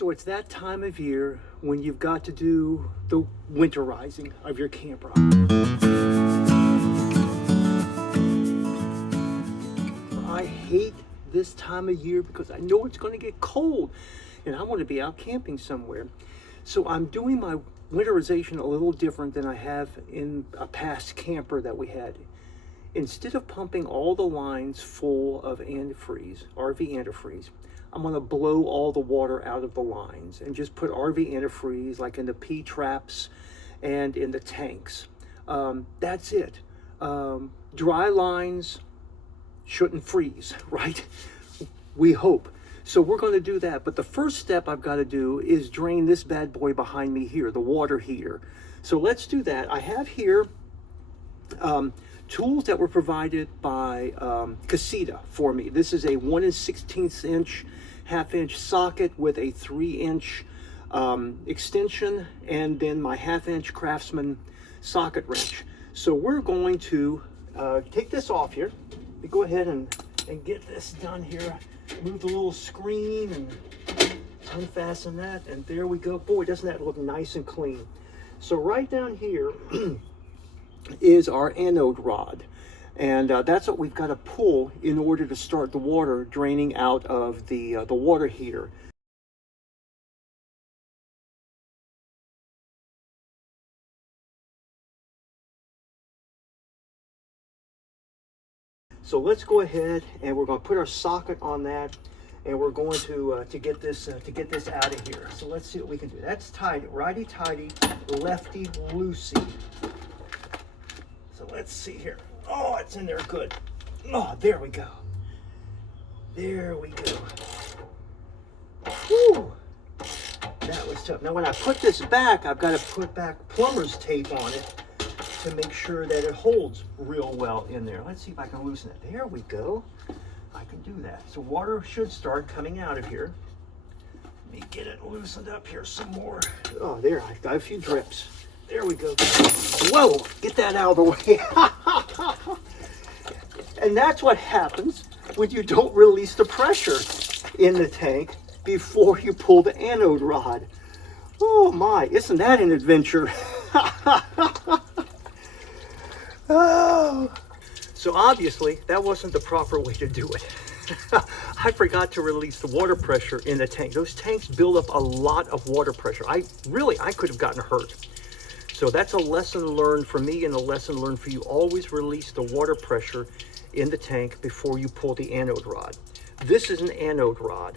So it's that time of year when you've got to do the winterizing of your camper. I hate this time of year because I know it's going to get cold and I want to be out camping somewhere. So I'm doing my winterization a little different than I have in a past camper that we had. Instead of pumping all the lines full of antifreeze, RV antifreeze, I'm going to blow all the water out of the lines and just put RV antifreeze like in the P-traps and in the tanks. That's it. Dry lines shouldn't freeze, right? We hope. So we're going to do that. But the first step I've got to do is drain this bad boy behind me here, the water heater. So let's do that. I have here tools that were provided by Casita for me. This is a 1 16th inch, half-inch socket with a 3-inch extension, and then my half-inch Craftsman socket wrench. So we're going to take this off here. We go ahead and get this done here. Move the little screen and unfasten that, and there we go. Boy, doesn't that look nice and clean. So right down here is our anode rod, and that's what we've got to pull in order to start the water draining out of the water heater. So let's go ahead and we're going to put our socket on that, and we're going to get this out of here. So let's see what we can do. That's tight, righty tighty, lefty loosey. So let's see here. Oh, it's in there good. Oh, there we go. There we go. Whew. That was tough. Now when I put this back, I've got to put back plumber's tape on it to make sure that it holds real well in there. Let's see if I can loosen it. There we go. I can do that. So water should start coming out of here. Let me get it loosened up here some more. Oh, there, I've got a few drips. There we go. Whoa, get that out of the way. And that's what happens when you don't release the pressure in the tank before you pull the anode rod. Oh my, isn't that an adventure? Oh. So obviously that wasn't the proper way to do it. I forgot to release the water pressure in the tank. Those tanks build up a lot of water pressure. I could have gotten hurt. So that's a lesson learned for me and a lesson learned for you. Always release the water pressure in the tank before you pull the anode rod. This is an anode rod.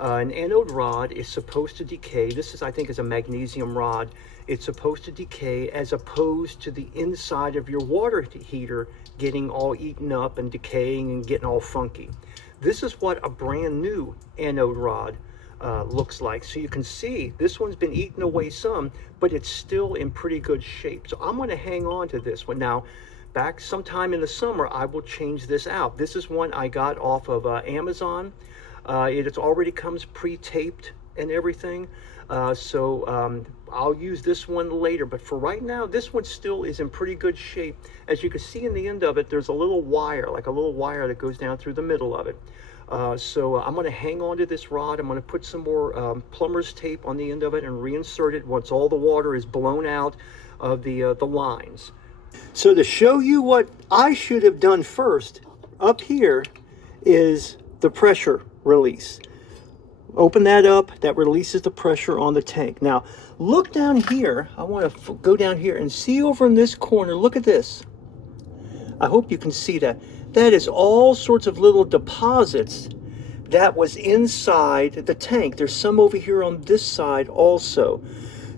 An anode rod is supposed to decay. This is, I think, is a magnesium rod. It's supposed to decay as opposed to the inside of your water heater getting all eaten up and decaying and getting all funky. This is what a brand new anode rod looks like. So you can see this one's been eaten away some, but it's still in pretty good shape. So I'm going to hang on to this one. Now, back sometime in the summer, I will change this out. This is one I got off of Amazon. It already comes pre-taped and everything. I'll use this one later, but for right now, this one still is in pretty good shape. As you can see in the end of it, there's a little wire, like a little wire that goes down through the middle of it. I'm going to hang on to this rod. I'm going to put some more plumber's tape on the end of it and reinsert it once all the water is blown out of the lines. So to show you what I should have done first, up here is the pressure release. Open that up, that releases the pressure on the tank. Now, look down here. I want to go down here and see over in this corner. Look at this. I hope you can see that. That is all sorts of little deposits that was inside the tank. There's some over here on this side also.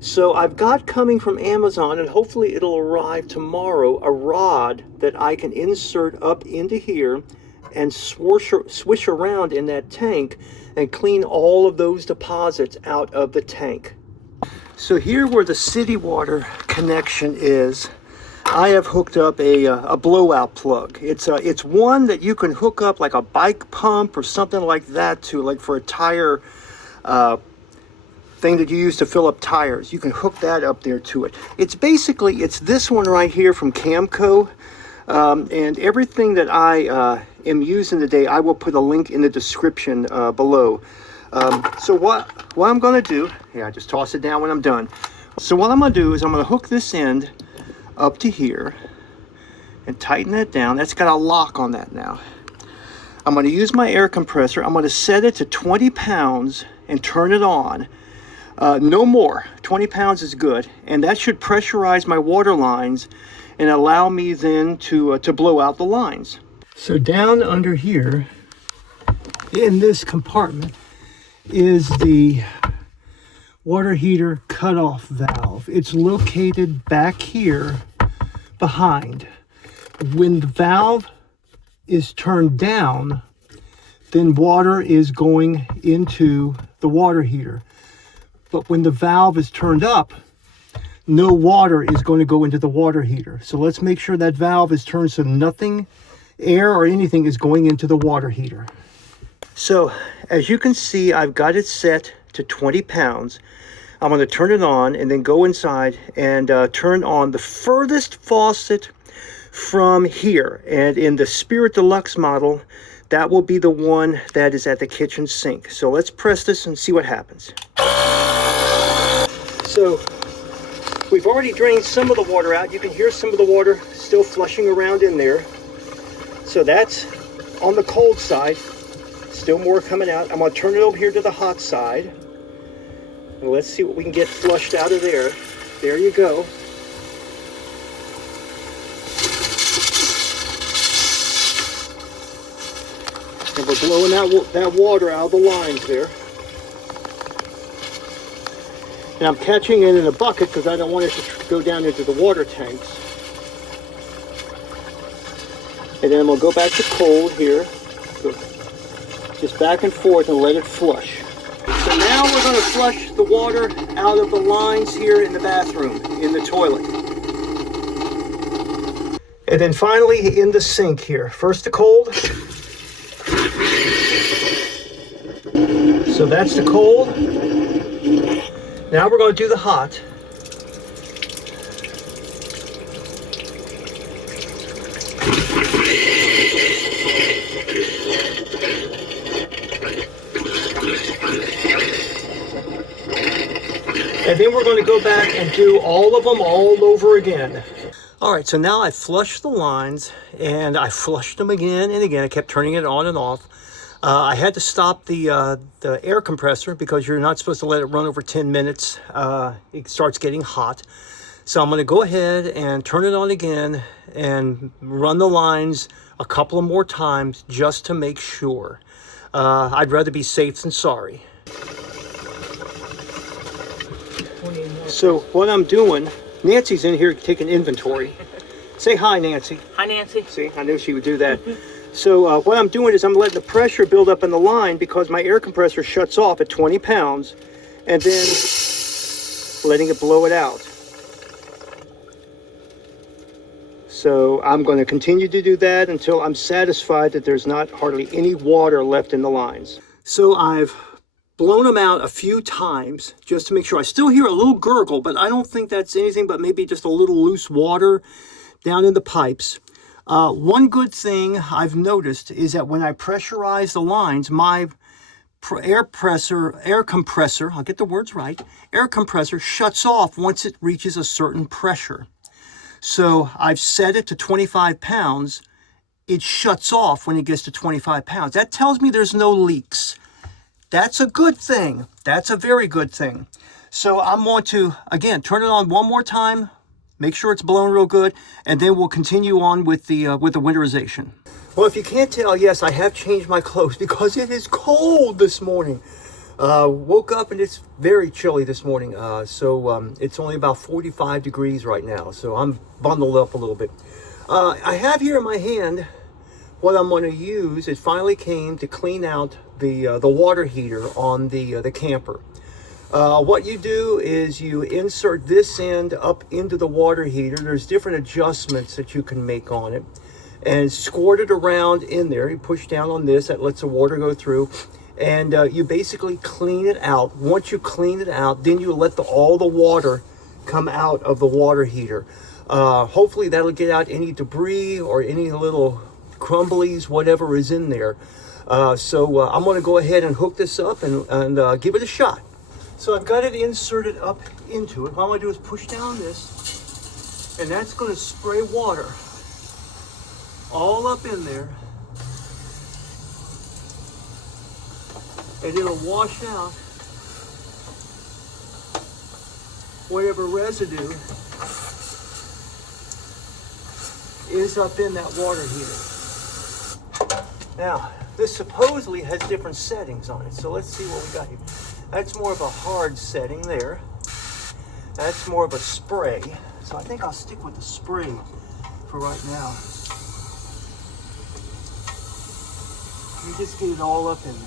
So I've got coming from Amazon, and hopefully it'll arrive tomorrow, a rod that I can insert up into here and swish around in that tank and clean all of those deposits out of the tank. So here where the city water connection is, I have hooked up a blowout plug. It's one that you can hook up like a bike pump or something like that to, like for a tire thing that you use to fill up tires. You can hook that up there to it. It's this one right here from Camco. And everything that I am using today, I will put a link in the description below. So what I'm going to do, I just toss it down when I'm done. So what I'm going to do is I'm going to hook this end up to here and tighten that down. That's got a lock on that now. I'm going to use my air compressor. I'm going to set it to 20 pounds and turn it on. No more. 20 pounds is good. And that should pressurize my water lines and allow me then to blow out the lines. So down under here in this compartment is the water heater cutoff valve. It's located back here behind. When the valve is turned down, then water is going into the water heater. But when the valve is turned up, no water is going to go into the water heater. So let's make sure that valve is turned so nothing, air or anything, is going into the water heater. So as you can see, I've got it set to 20 pounds. I'm going to turn it on and then go inside and turn on the furthest faucet from here. And in the Spirit Deluxe model, that will be the one that is at the kitchen sink. So let's press this and see what happens. So we've already drained some of the water out. You can hear some of the water still flushing around in there. So that's on the cold side. Still more coming out. I'm going to turn it over here to the hot side. And let's see what we can get flushed out of there. There you go. And we're blowing out that water out of the lines there. And I'm catching it in a bucket because I don't want it to go down into the water tanks. And then I'm going to go back to cold here. So just back and forth and let it flush. So now we're going to flush the water out of the lines here in the bathroom, in the toilet. And then finally in the sink here. First the cold. So that's the cold. Now we're going to do the hot. And then we're going to go back and do all of them all over again. All right, so now I flushed the lines and I flushed them again and again. I kept turning it on and off. I had to stop the air compressor because you're not supposed to let it run over 10 minutes. It starts getting hot. So I'm going to go ahead and turn it on again and run the lines a couple of more times just to make sure. I'd rather be safe than sorry. So what I'm doing, Nancy's in here taking inventory. Say hi, Nancy. Hi, Nancy. See, I knew she would do that. So what I'm doing is I'm letting the pressure build up in the line because my air compressor shuts off at 20 pounds and then letting it blow it out. So I'm going to continue to do that until I'm satisfied that there's not hardly any water left in the lines. So I've blown them out a few times just to make sure. I still hear a little gurgle, but I don't think that's anything but maybe just a little loose water down in the pipes. One good thing I've noticed is that when I pressurize the lines, my air compressor, I'll get the words right, air compressor shuts off once it reaches a certain pressure. So I've set it to 25 pounds. It shuts off when it gets to 25 pounds. That tells me there's no leaks. That's a good thing. That's a very good thing. So I'm going to, again, turn it on one more time, make sure it's blowing real good, and then we'll continue on with the winterization. Well, if you can't tell, yes, I have changed my clothes because it is cold this morning. Woke up and it's very chilly this morning. So it's only about 45 degrees right now. So I'm bundled up a little bit. I have here in my hand what I'm going to use. It finally came to clean out the water heater on the camper. What you do is you insert this end up into the water heater. There's different adjustments that you can make on it, and squirt it around in there. You push down on this, that lets the water go through, and you basically clean it out. Once you clean it out, then you let all the water come out of the water heater. Hopefully that'll get out any debris or any little crumblies, whatever is in there. I'm going to go ahead and hook this up and give it a shot. So I've got it inserted up into it. All I'm going to do is push down this, and that's going to spray water all up in there, and it'll wash out whatever residue is up in that water heater. Now, this supposedly has different settings on it, so let's see what we got here. That's more of a hard setting there. That's more of a spray. So I think I'll stick with the spray for right now. You just get it all up in there.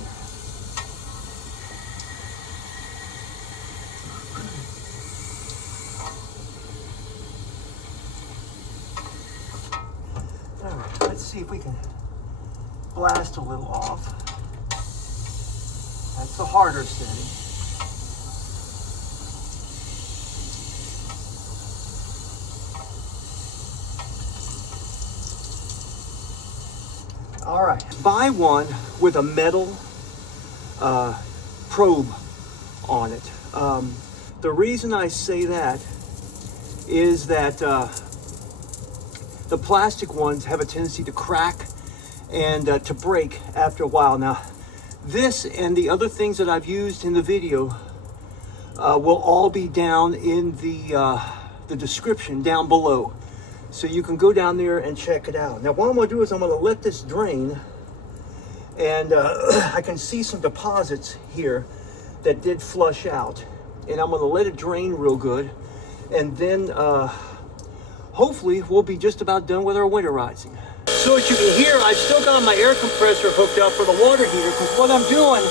All right, let's see if we can blast a little off. That's the harder setting. All right, buy one with a metal probe on it. The reason I say that is that the plastic ones have a tendency to crack and to break after a while. Now, this and the other things that I've used in the video will all be down in the description down below. So you can go down there and check it out. Now, what I'm going to do is I'm going to let this drain, and I can see some deposits here that did flush out. And I'm going to let it drain real good, and then hopefully we'll be just about done with our winterizing. So as you can hear, I've still got my air compressor hooked up for the water heater, because what I'm doing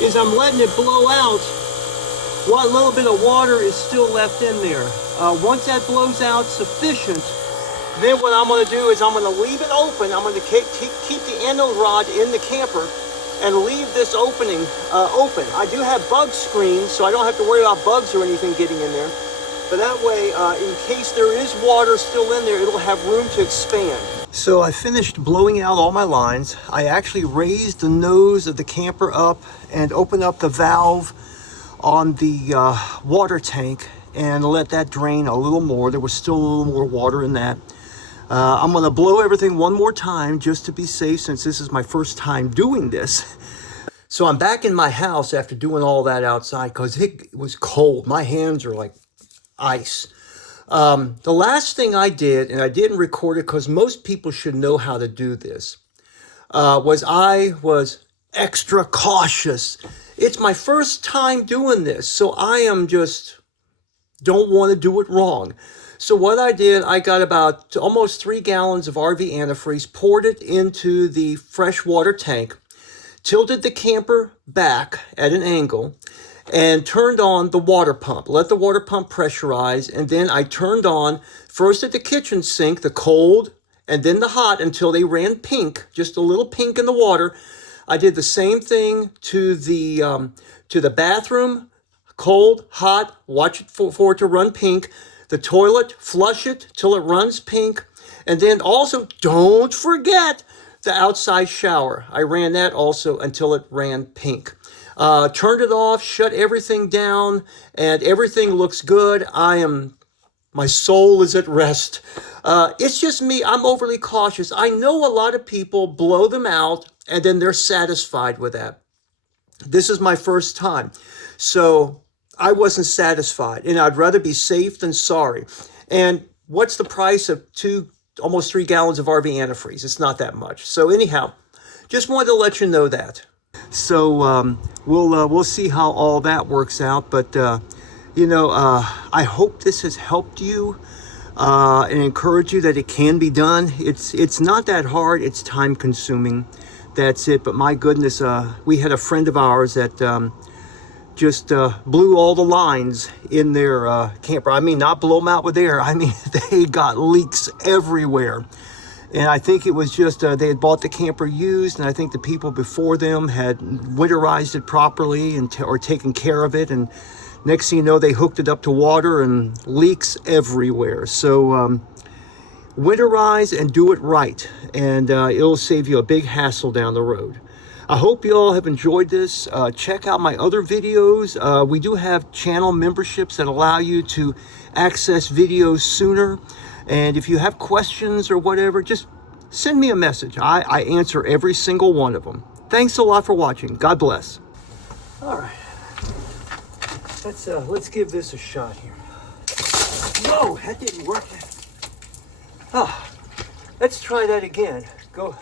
is I'm letting it blow out what little bit of water is still left in there. Once that blows out sufficient, then what I'm going to do is I'm going to leave it open. I'm going to keep the anode rod in the camper and leave this opening open. I do have bug screens, so I don't have to worry about bugs or anything getting in there. But that way, in case there is water still in there, it'll have room to expand. So I finished blowing out all my lines. I actually raised the nose of the camper up and opened up the valve on the water tank and let that drain a little more. There was still a little more water in that. I'm going to blow everything one more time just to be safe, since this is my first time doing this. So I'm back in my house after doing all that outside because it was cold. My hands are like ice. The last thing I did, and I didn't record it because most people should know how to do this, was I was extra cautious. It's my first time doing this, so I am just don't want to do it wrong. So what I did, I got about almost 3 gallons of RV antifreeze, poured it into the freshwater tank, tilted the camper back at an angle, and turned on the water pump. Let the water pump pressurize, and then I turned on, first at the kitchen sink, the cold, and then the hot until they ran pink, just a little pink in the water. I did the same thing to the bathroom, cold, hot, watch it for it to run pink. The toilet, flush it till it runs pink. And then also, don't forget the outside shower. I ran that also until it ran pink. Turned it off, shut everything down, and everything looks good. My soul is at rest. It's just me, I'm overly cautious. I know a lot of people blow them out and then they're satisfied with that. This is my first time. So I wasn't satisfied, and I'd rather be safe than sorry. And what's the price of almost 3 gallons of RV antifreeze? It's not that much. So anyhow, just wanted to let you know that. So we'll see how all that works out. But I hope this has helped you and encourage you that it can be done. It's not that hard. It's time consuming. That's it. But my goodness, we had a friend of ours that just blew all the lines in their camper. I mean, not blow them out with air. I mean, they got leaks everywhere. And I think it was just they had bought the camper used, and I think the people before them had winterized it properly or taken care of it. And next thing you know, they hooked it up to water and leaks everywhere. So winterize and do it right, and it'll save you a big hassle down the road. I hope you all have enjoyed this. Check out my other videos. We do have channel memberships that allow you to access videos sooner. And if you have questions or whatever, just send me a message. I answer every single one of them. Thanks a lot for watching. God bless. All right. Let's give this a shot here. Whoa, that didn't work. Let's try that again. Go.